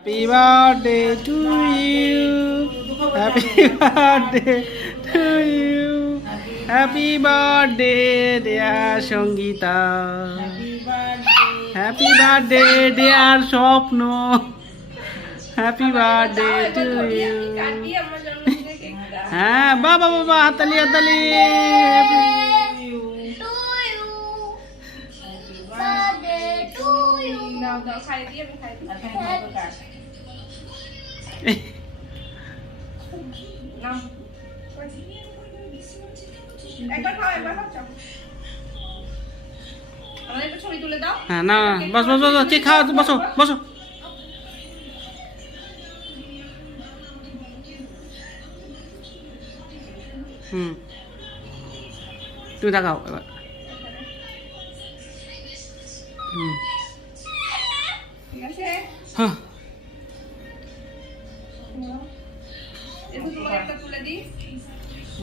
Happy birthday to you. Happy birthday to you. Happy birthday, dear Sangita. Happy birthday, dear Swapno. Happy birthday to you. হ্যাঁ বাবা বাবা হাতালি হাতালি হ্যাঁ না বস বস বস কি খাও বসো বসো তুমি দেখাও এবার ঠিক আছে হ্যাঁ তোমাকে একটা তুলে দিই